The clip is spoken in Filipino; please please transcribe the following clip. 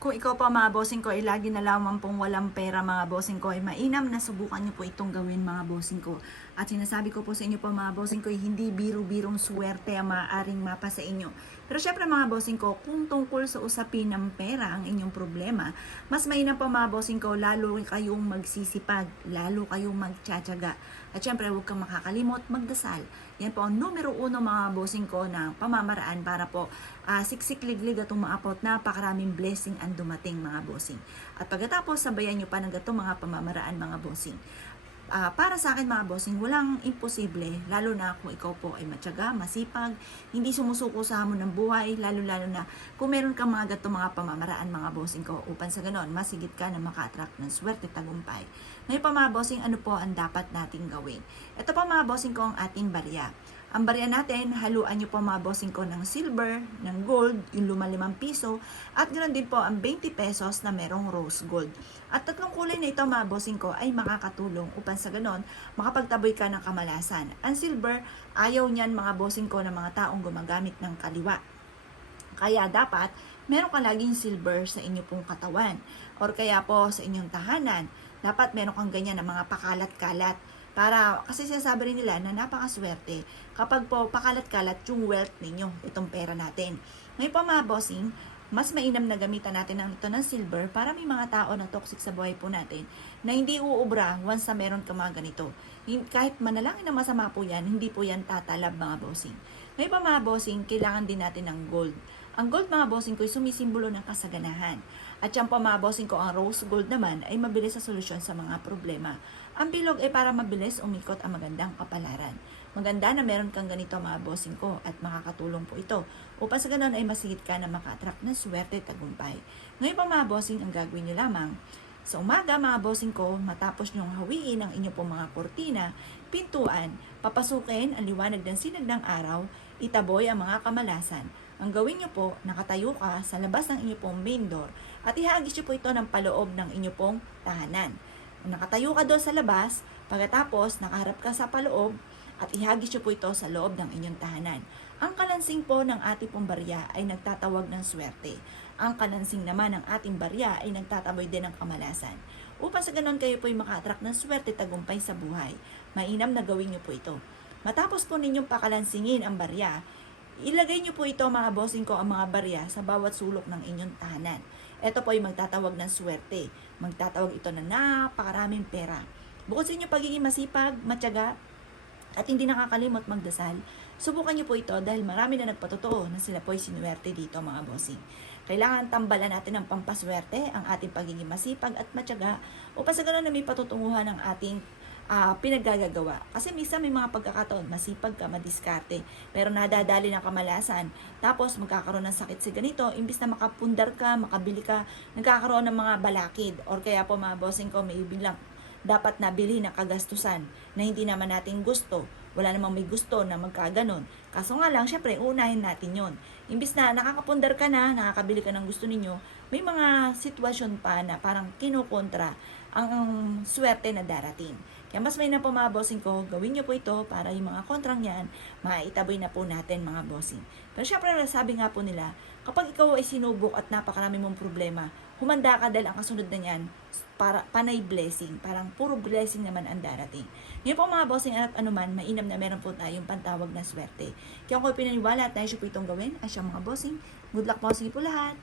Kung ikaw pa mga bossing ko ay lagi na lamang pong walang pera mga bossing ko, ay mainam na subukan nyo po itong gawin mga bossing ko. At sinasabi ko po sa inyo po mga bossing ko, hindi biro-birong swerte ang maaaring mapa sa inyo. Pero syempre mga bossing ko, kung tungkol sa usapin ng pera ang inyong problema, mas mainam po mga bossing ko, lalo kayong magsisipag, lalo kayong magtsatsaga. At syempre huwag kang makakalimot, magdasal. Yan po ang numero uno mga bossing ko na pamamaraan para po siksik-liglig at umaapot, napakaraming blessing ang dumating mga bossing. At pagkatapos, sabayan nyo pa ng gatong mga pamamaraan mga bossing. Para sa akin mga bossing, walang imposible, lalo na kung ikaw po ay matyaga, masipag, hindi sumusuko sa hamon ng buhay, lalo-lalo na kung meron kang mga gatong mga pamamaraan mga bossing ko, upang sa ganon, masigit ka na maka-attract ng swerte tagumpay. Ngayon pa mga bossing, ano po ang dapat nating gawin? Ito pa mga bossing ko ang ating barya. Ang barya natin, haluan nyo po mga bossing ko ng silver, ng gold, yung 5 piso, at ganoon din po ang 20 pesos na merong rose gold. At tatlong kulay na ito mga bossing ko ay makakatulong upang sa ganon, makapagtaboy ka ng kamalasan. Ang silver, ayaw niyan mga bossing ko ng mga taong gumagamit ng kaliwa. Kaya dapat, meron ka laging silver sa inyo pong katawan. Or kaya po sa inyong tahanan, dapat meron kang ganyan na mga pakalat-kalat. Kasi sinasabi rin nila na napakaswerte kapag po pakalat-kalat yung wealth ninyo, itong pera natin. Ngayon po mga bossing, mas mainam na gamitan natin ito ng silver para may mga tao na toxic sa buhay po natin na hindi uubra once na meron ka mga ganito. Kahit manalangin na masama po yan, hindi po yan tatalab mga bossing. Ngayon pa mga bossing, kailangan din natin ng gold. Ang gold mga bossing ko ay sumisimbolo ng kasaganahan. At yan po mga bossing ko, ang rose gold naman ay mabilis sa solusyon sa mga problema. Ang bilog ay para mabilis umikot ang magandang kapalaran. Maganda na meron kang ganito mga bossing ko at makakatulong po ito upang sa ganun ay masigit ka na maka-attract ng swerte tagumpay. Ngayon pa mga bossing, ang gagawin nyo lamang, sa umaga mga bossing ko, matapos nyong hawiin ang inyo pong mga kortina, pintuan, papasukin ang liwanag ng sinag ng araw, itaboy ang mga kamalasan. Ang gawin nyo po, nakatayo ka sa labas ng inyo pong main door at ihagis nyo po ito ng paloob ng inyo pong tahanan. Nakatayo ka doon sa labas, pagkatapos nakaharap ka sa paloob at ihagis nyo po ito sa loob ng inyong tahanan. Ang kalansing po ng ating pong barya ay nagtatawag ng swerte. Ang kalansing naman ng ating barya ay nagtataboy din ng kamalasan. Upang sa ganon kayo po ay maka-attract ng swerte tagumpay sa buhay, mainam na gawin nyo po ito. Matapos po ninyong pakalansingin ang barya, ilagay nyo po ito mga bossing ko ang mga barya sa bawat sulok ng inyong tahanan. Ito po ay magtatawag ng swerte. Magtatawag ito na napakaraming pera. Bukod sa inyong pagiging masipag, matyaga, at hindi nakakalimot magdasal, subukan nyo po ito dahil marami na nagpatotoo na sila po ay sinuwerte dito mga bossing. Kailangan tambalan natin ng pampaswerte ang ating pagiging masipag at matyaga upang sa ganoon na may patutunguhan ng ating pinaggagawa. Kasi minsan may mga pagkakataon, masipag ka, madiskarte, pero nadadali ng kamalasan. Tapos magkakaroon ng sakit sa ganito, imbis na makapundar ka, makabili ka, nagkakaroon ng mga balakid. Or kaya po mga bossing ko, may biglang dapat nabili na kagastusan na hindi naman natin gusto. Wala namang may gusto na magkaganon. Kaso nga lang, syempre, unahin natin yon. Imbis na nakakapundar ka na, nakakabili ka ng gusto ninyo, may mga sitwasyon pa na parang kinukontra ang swerte na darating. Kaya mas may na po mga bossing ko, gawin nyo po ito para yung mga kontrang yan, maitaboy na po natin mga bossing. Pero syempre, sabi nga po nila, kapag ikaw ay sinubok at napakarami mong problema, humanda ka dahil ang kasunod na yan, para panay blessing, parang puro blessing naman ang darating. Ngayon po mga bossing, at anuman, mainam na meron po tayong pantawag na swerte. Kaya kung pinaniwala at nais po itong gawin, ay siya mga bossing, good luck po sa po lahat!